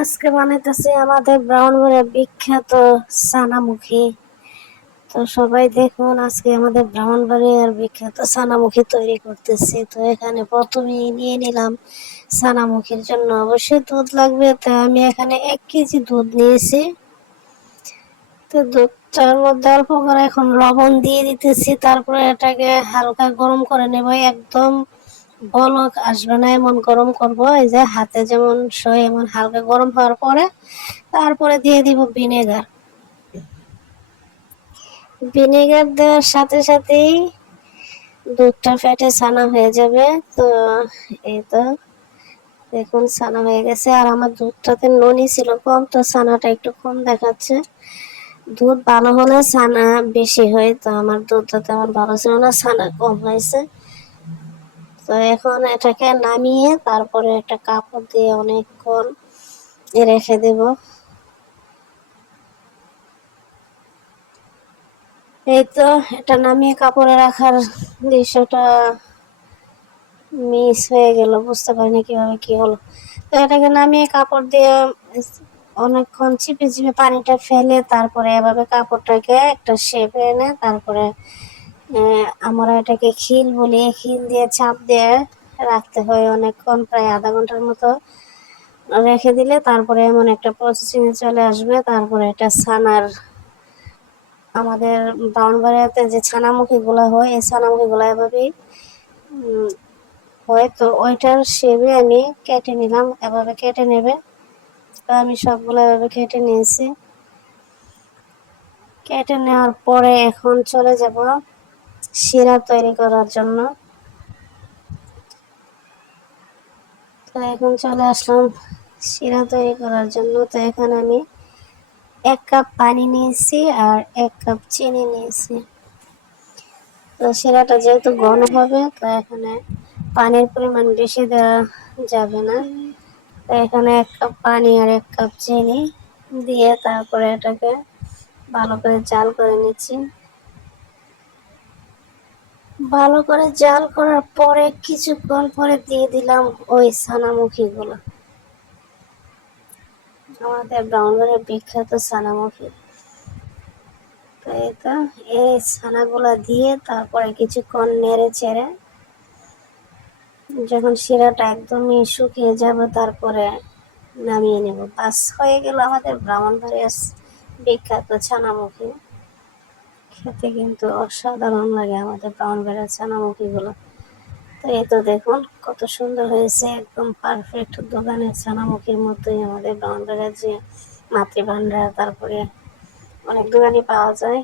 আজকে বানাইতেছি আমাদের ব্রাহ্মণবাড়িয়ার বিখ্যাত ছানামুখী। তো সবাই দেখুন, আজকে আমাদের ব্রাহ্মণবাড়িয়ার বিখ্যাত ছানামুখী তৈরি করতেছি। তো এখানে প্রথমেই নিয়ে নিলাম ছানামুখীর জন্য অবশ্যই দুধ লাগবে। তো আমি এখানে 1 কেজি দুধ নিয়েছি। তো দুধটার মধ্যে অল্প করে এখন লবণ দিয়ে দিতেছি, তারপরে এটাকে হালকা গরম করে নেব। একদম বলক আসবে না এমন গরম করব, এই যে হাতে যেমন সয় এমন হালকা গরম হওয়ার পরে তারপরে দিয়ে দিব ভিনেগার। ভিনেগার দেওয়ার সাথে সাথেই দুধটা ফেটে ছানা হয়ে যাবে। তো এই তো দেখুন ছানা হয়ে গেছে। আর আমার দুধটাতে ননি ছিল কম, তো ছানাটা একটু কম দেখাচ্ছে। দুধ ভালো হলে ছানা বেশি হয়, তো আমার দুধটা তেমন ভালো ছিল না, ছানা কম হয়েছে। তো এখন এটাকে নামিয়ে তারপরে একটা কাপড় দিয়ে অনেকক্ষণ রেখে দেব। এই তো এটা নামিয়ে কাপড়ে রাখার দৃশ্যটা মিস হয়ে গেল, বুঝতে পারিনি কিভাবে কি হলো। তো এটাকে নামিয়ে কাপড় দিয়ে অনেকক্ষণ চিপে চিপে পানিটা ফেলে তারপরে এভাবে কাপড়টাকে একটা শেপে এনে তারপরে আমরা এটাকে খিল বলি, খিল দিয়ে চাপ দিয়ে রাখতে হয় অনেকক্ষণ, প্রায় আধা ঘন্টার মতো রেখে দিলে তারপরে এমন একটা প্রসেসিং এ চলে আসবে। তারপরে এটা ছানার, আমাদের ব্রাহ্মণবাড়িয়াতে যে ছানামুখী গুলা হয় এই ছানামুখী গুলা এভাবেই হয়। তো ওইটার শেপে আমি কেটে নিলাম, এভাবে কেটে নেবে। তো আমি সবগুলো এভাবে কেটে নিয়েছি। কেটে নেওয়ার পরে এখন চলে যাব শিরা তৈরি করার জন্য। তো এখন চলে আসলাম শিরা তৈরি করার জন্য। তো এখানে আমি 1 কাপ পানি নিয়েছি আর 1 কাপ চিনি নিয়েছি। তো শিরাটা যেহেতু ঘন হবে, তো এখানে পানির পরিমাণ বেশি দেওয়া যাবে না। তো এখানে 1 কাপ পানি আর 1 কাপ চিনি দিয়ে তারপরে এটাকে ভালো করে জাল করে নিচ্ছি। ভালো করে জাল করার পরে কিছুক্ষণ পরে দিয়ে দিলাম ওই ছানামুখী গুলো, আমাদের ব্রাহ্মণবাড়িয়ার বিখ্যাত ছানামুখী। তো এই ছানাগুলা দিয়ে তারপরে কিছুক্ষণ নেড়ে চেড়ে যখন শিরাটা একদমই শুকিয়ে যাবে তারপরে নামিয়ে নেব। বাস হয়ে গেল আমাদের ব্রাহ্মণবাড়িয়ার বিখ্যাত ছানামুখী। খেতে কিন্তু অসাধারণ লাগে আমাদের ব্রাহ্মণবাড়িয়ার ছানামুখী গুলো। তো এই তো দেখুন কত সুন্দর হয়েছে, একদম পারফেক্ট দোকানের ছানামুখীর মতোই আমাদের ব্রাহ্মণবাড়িয়ার যে মাতৃভান্ডার, তারপরে অনেক দোকানই পাওয়া যায়।